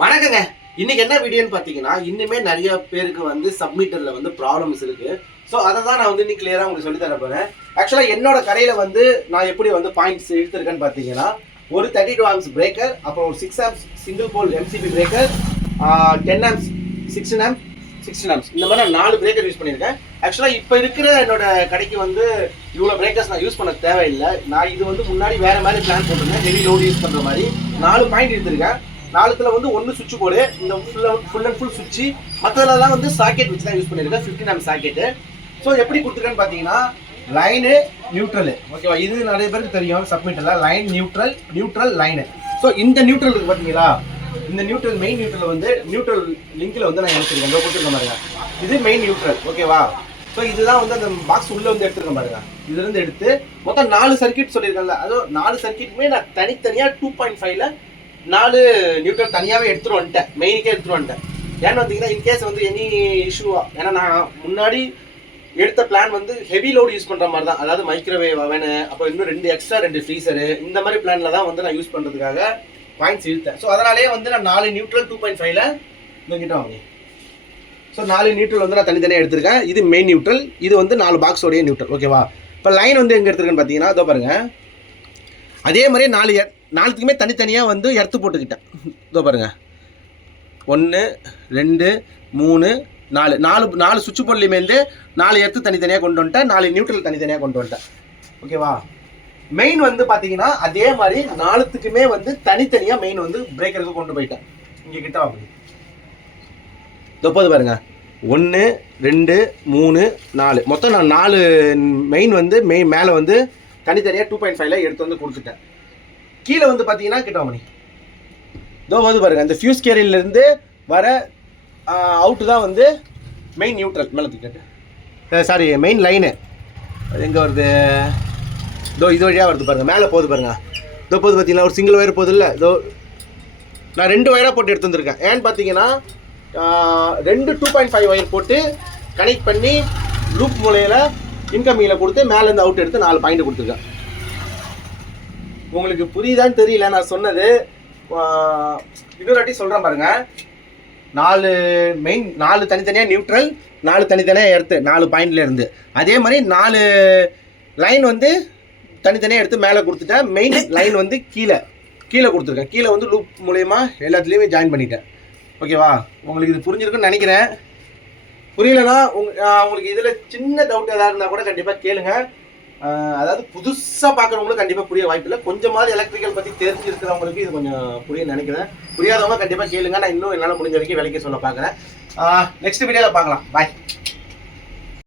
வணக்கங்க. இன்னைக்கு என்ன வீடியோன்னு பார்த்தீங்கன்னா, இன்னுமே நிறைய பேருக்கு வந்து சப்மிட்டர்ல வந்து ப்ராப்ளம்ஸ் இருக்கு. ஸோ அதை தான் நான் வந்து இன்னைக்கு கிளியராக உங்களுக்கு சொல்லி தர போகிறேன். ஆக்சுவலாக என்னோட கடையில் வந்து நான் எப்படி வந்து பாயிண்ட்ஸ் எடுத்திருக்கேன்னு பார்த்தீங்கன்னா, ஒரு 32 ஆம்ஸ் பிரேக்கர், அப்புறம் ஒரு 6 amps single pole MCB breaker, 10 amps 16 amps 16 amps இந்த மாதிரி நான் 4 பிரேக்கர் யூஸ் பண்ணியிருக்கேன். ஆக்சுவலாக இப்போ இருக்கிற என்னோட கடைக்கு வந்து இவ்வளோ பிரேக்கர்ஸ் நான் யூஸ் பண்ண தேவையில்லை. நான் இது வந்து முன்னாடி வேறு மாதிரி பிளான் போட்டிருந்தேன், ஹெவி லோடு யூஸ் பண்ணுற மாதிரி 4 பாயிண்ட் எடுத்திருக்கேன். 4த்துல வந்து 1 சுவிட்ச் போர்டு, இந்த ஃபுல் அண்ட் ஃபுல் சுவிட்ச், மற்றதெல்லாம் வந்து சாக்கெட் வச்சு தான் யூஸ் பண்ணியிருக்கேன். 15 ஆம்ப் சாக்கெட்டு. ஸோ எப்படி கொடுத்துருக்கேன்னு பார்த்தீங்கன்னா, லைனு நியூட்ரல், ஓகேவா? இது நிறைய பேருக்கு தெரியும் சப்மிட்டரில் லைன் நியூட்ரல் லைனு. ஸோ இந்த நியூட்ரல் இருக்குது பார்த்தீங்களா, இந்த நியூட்ரல் மெயின் நியூட்ரல் வந்து நியூட்ரல் லிங்கில் வந்து நான் எடுத்துருக்கேன். இதோ கொடுத்துருக்க பாருங்க, இது மெயின் நியூட்ரல், ஓகேவா? ஸோ இதுதான் வந்து அந்த பாக்ஸ் உள்ளே வந்து எடுத்துருக்கேன் பாருங்க. இதுலேருந்து எடுத்து மொத்தம் 4 சர்க்கியூட் சொல்லியிருக்கேன்ல, அதுவும் 4 சர்க்கியூட்டுமே நான் தனித்தனியாக 2.5ல 4 நியூட்ரல் தனியாகவே எடுத்துகிட்டு வந்துட்டேன், மெயினுக்கே எடுத்துகிட்டு வந்துட்டேன். ஏன்னு வந்தீங்கன்னா, இன்கேஸ் வந்து எனி இஷ்யூவா, ஏன்னா நான் முன்னாடி எடுத்த பிளான் வந்து ஹெவி லோடு யூஸ் பண்ணுற மாதிரி தான், அதாவது மைக்ரோவேவ் அவனு, அப்போ இன்னும் 2 ஃப்ரீசரு, இந்த மாதிரி பிளானில் தான் வந்து நான் யூஸ் பண்ணுறதுக்காக பாயிண்ட்ஸ் இழுத்தேன். ஸோ அதனாலே வந்து நான் 4 நியூட்ரல் 2.5ல இங்கிட்ட வாங்க. ஸோ 4 நியூட்ரல் வந்து நான் தனித்தனியாக எடுத்திருக்கேன். இது மெயின் நியூட்ரல், இது வந்து 4 பாக்ஸோடைய நியூட்ரல், ஓகேவா? இப்போ லைன் வந்து எங்கே எடுத்துருக்கேன்னு பார்த்தீங்கன்னா, இதோ பாருங்கள், அதே மாதிரி 4த்துக்குமே தனித்தனியாக வந்து எடுத்து போட்டுக்கிட்டேன். இதோ பாருங்கள், 1 2 3 4 சுவிட்ச் போர்ட்லேயுமேருந்து 4 எடுத்து தனித்தனியாக கொண்டு வந்துட்டேன், 4 நியூட்ரல் தனித்தனியாக கொண்டு வந்துட்டேன், ஓகேவா? மெயின் வந்து பார்த்தீங்கன்னா அதே மாதிரி 4த்துக்குமே வந்து தனித்தனியாக மெயின் வந்து பிரேக்கருக்கு கொண்டு போயிட்டேன். இங்கே கிட்ட வாங்க, தொப்பது பாருங்கள், 1 2 3 4 மொத்தம் நான் 4 மெயின் வந்து மேலே வந்து தனித்தனியாக 2.5ல எடுத்து வந்து கொடுத்துட்டேன். கீழே வந்து பார்த்தீங்கன்னா கிட்ட மணி இதோ வந்து பாருங்கள், அந்த ஃபியூஸ் கேரியர்லேருந்து வர அவுட்டு தான் வந்து மெயின் நியூட்ரல் மேலே கேட்டு, சாரி மெயின் லைனு. அது எங்கே வருது? இதோ இது வழியாக வருது பாருங்கள், மேலே போகுது பாருங்கள். இதோ போகுது பார்த்தீங்கன்னா, ஒரு சிங்கிள் ஒயர் போகுது இல்லை? இதோ நான் 2 ஒயராக போட்டு எடுத்து வந்துருக்கேன். ஏன்னு பார்த்தீங்கன்னா 2 2.5 ஒயர் போட்டு கனெக்ட் பண்ணி லூப் மூலையில் இன்கமிங்கில் கொடுத்து மேலேருந்து அவுட் எடுத்து 4 பாயிண்ட் கொடுத்துருக்கேன். உங்களுக்கு புரியுதான்னு தெரியல நான் சொன்னது, இன்னொரு வாட்டி சொல்கிறேன் பாருங்கள். 4 தனித்தனியாக நியூட்ரல், 4 தனித்தனியாக எடுத்து 4 பாயிண்ட்ல இருந்து, அதே மாதிரி 4 லைன் வந்து தனித்தனியாக எடுத்து மேலே கொடுத்துட்டேன். மெயின் லைன் வந்து கீழே கொடுத்துருக்கேன். கீழே வந்து லூப் மூலயமா எல்லாத்துலேயுமே ஜாயின் பண்ணிட்டேன், ஓகேவா? உங்களுக்கு இது புரிஞ்சிருக்குன்னு நினைக்கிறேன். புரியலன்னா உங்களுக்கு இதில் சின்ன டவுட் எதாவது இருந்தால் கூட கண்டிப்பாக கேளுங்க. அதாவது புதுசாக பார்க்குறவங்களுக்கு கண்டிப்பாக புரிய வாய்ப்பு இல்லை. கொஞ்சமாவது எலக்ட்ரிக்கல் பற்றி தெரிஞ்சிருக்கிறவங்களுக்கு இது கொஞ்சம் புரிய நினைக்கிறேன். புரியாதவங்க கண்டிப்பாக கேளுங்க. நான் இன்னும் என்னால் முடிஞ்ச வரைக்கும் விலைக்கு சொல்ல பார்க்குறேன். நெக்ஸ்ட் வீடியோவில் பார்க்கலாம். பாய்.